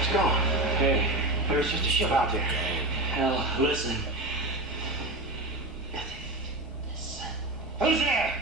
It's gone. Hey, There's just a ship out there. hell, listen. Who's there? Who is that?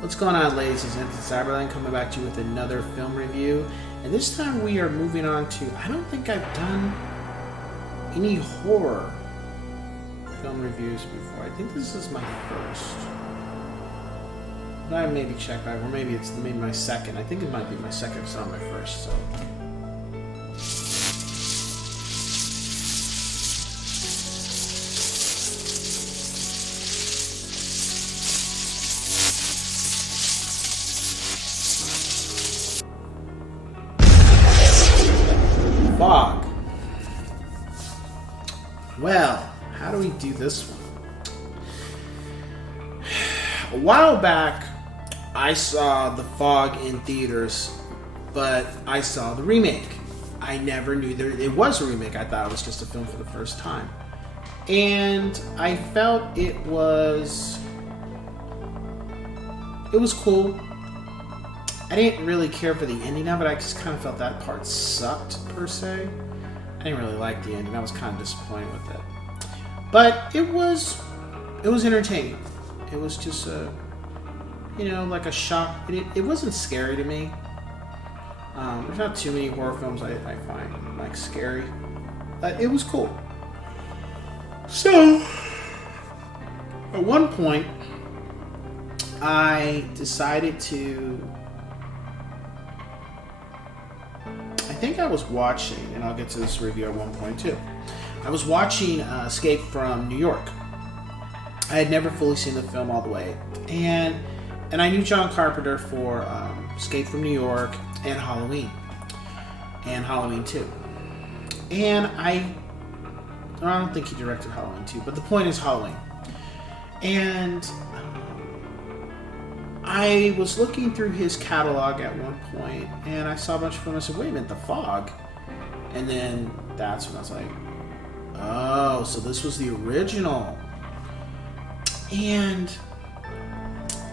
What's going on, ladies and gentlemen? Cyberland coming back to you with another film review, and this time we are moving on to, I don't think I've done any horror film reviews before. I think this is my first. But I maybe check back, or maybe it's maybe my second. I think it might be my second, it's not my first, so. Fog. Well, how do we do this one? A while back, I saw The Fog in theaters, but I saw the remake. I never knew that it was a remake. I thought it was just a film for the first time. And I felt it was cool. I didn't really care for the ending of it. I just kind of felt that part sucked, per se. I didn't really like the ending. I was kind of disappointed with it. But it was entertaining. It was just like a shock. It wasn't scary to me. There's not too many horror films I find like scary. But it was cool. So, at one point, I decided to... I think I was watching, and I'll get to this review at one point too. I was watching Escape from New York. I had never fully seen the film all the way, and I knew John Carpenter for Escape from New York and Halloween 2. And I don't think he directed Halloween 2, but the point is Halloween. And I was looking through his catalog at one point, and I saw a bunch of films. I said, wait a minute, The Fog? And then that's when I was like, oh, so this was the original. And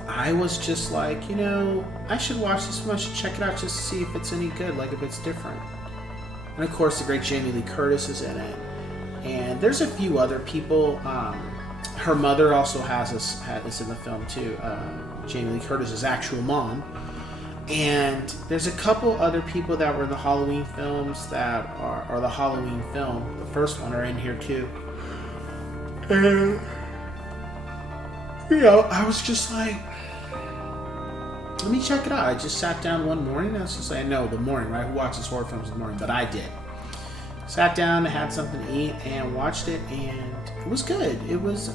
I was just like, I should watch this film. I should check it out just to see if it's any good, like if it's different. And of course, the great Jamie Lee Curtis is in it. And there's a few other people. Her mother also is in the film too. Jamie Lee Curtis' actual mom. And there's a couple other people that were in the Halloween films or the Halloween film, the first one, are in here too. And, I was just like, let me check it out. I just sat down one morning. I was just like, no, the morning, right? Who watches horror films in the morning? But I did. Sat down, had something to eat, and watched it, and it was good. It was,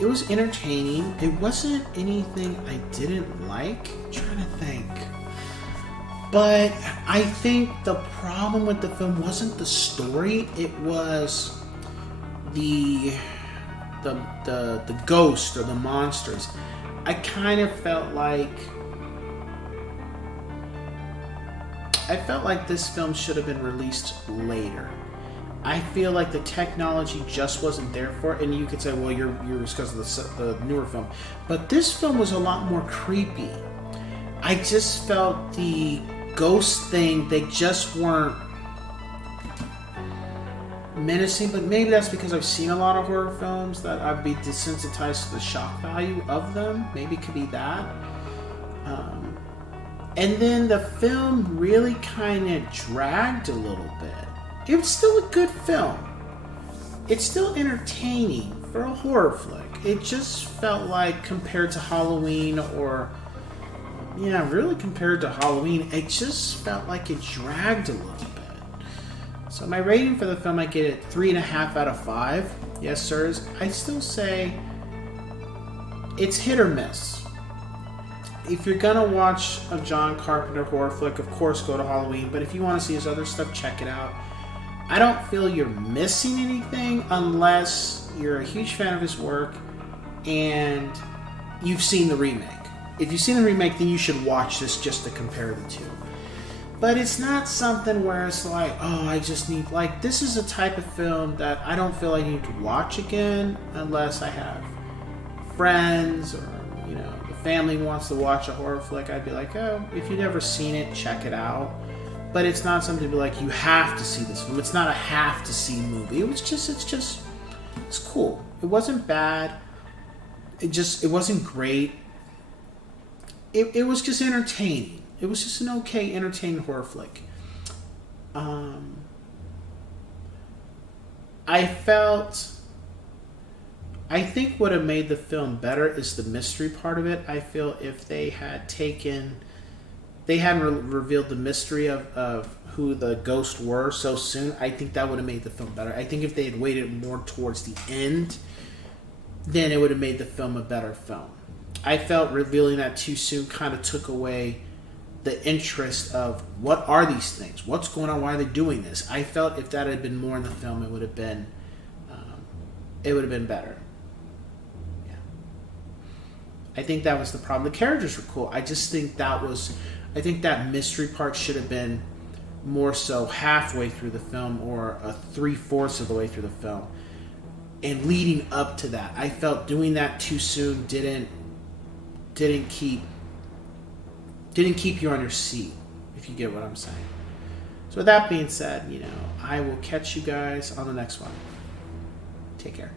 it was entertaining. It wasn't anything I didn't like. I'm trying to think. But I think the problem with the film wasn't the story. It was the ghost or the monsters. I kind of felt like this film should have been released later. I feel like the technology just wasn't there for it, and you could say, well, you're because of the newer film, but this film was a lot more creepy. I just felt the ghost thing, they just weren't menacing, but maybe that's because I've seen a lot of horror films that I'd be desensitized to the shock value of them. Maybe it could be that. And then the film really kind of dragged a little bit. It was still a good film. It's still entertaining for a horror flick. It just felt like, compared to Halloween, or really compared to Halloween, it just felt like it dragged a little bit. So my rating for the film, I get it 3.5 out of 5. Yes, sirs. I still say it's hit or miss. If you're gonna watch a John Carpenter horror flick, of course go to Halloween, but if you want to see his other stuff, check it out. I don't feel you're missing anything unless you're a huge fan of his work and you've seen the remake. If you've seen the remake, then you should watch this just to compare the two. But it's not something where it's like, oh, I just need... Like, this is a type of film that I don't feel I need to watch again unless I have friends or, the family wants to watch a horror flick. I'd be like, oh, if you've never seen it, check it out. But it's not something to be like, you have to see this film. It's not a have-to-see movie. It's cool. It wasn't bad. It wasn't great. It was just entertaining. It was just an okay, entertaining horror flick. I think what have made the film better is the mystery part of it. I feel if they hadn't revealed the mystery of who the ghosts were so soon, I think that would have made the film better. I think if they had waited more towards the end, then it would have made the film a better film. I felt revealing that too soon kind of took away the interest of what are these things? What's going on? Why are they doing this? I felt if that had been more in the film, it would have been better. Yeah, I think that was the problem. The characters were cool. I just think I think that mystery part should have been more so halfway through the film or a 3/4 of the way through the film. And leading up to that, I felt doing that too soon didn't keep you on your seat, if you get what I'm saying. So with that being said, I will catch you guys on the next one. Take care.